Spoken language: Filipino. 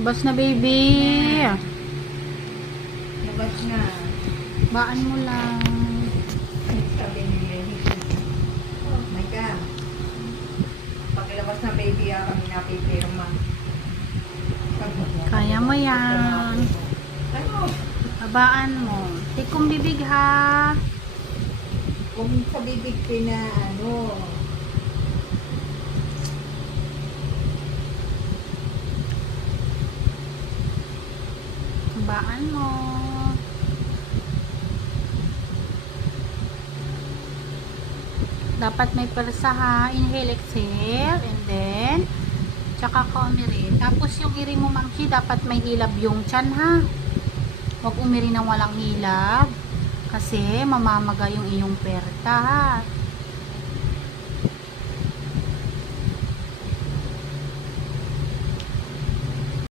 Labas na, baby. Labas na. Baan mo lang. Sabi ni Lenny. Oh my God. Pagilabas na baby, kami napipirma. Kaya mo yan. Ano? Babaan mo. Tikong bibig, ha. Kung sa bibig pina, ano, Babaan mo. Dapat may persa, ha. Inhale, exhale. And then, tsaka ka umiri. Tapos yung iri mo, Mamchi, dapat may hilab yung tiyan, ha. Huwag umiri ng walang hilab. Kasi mamamaga yung iyong perta, ha.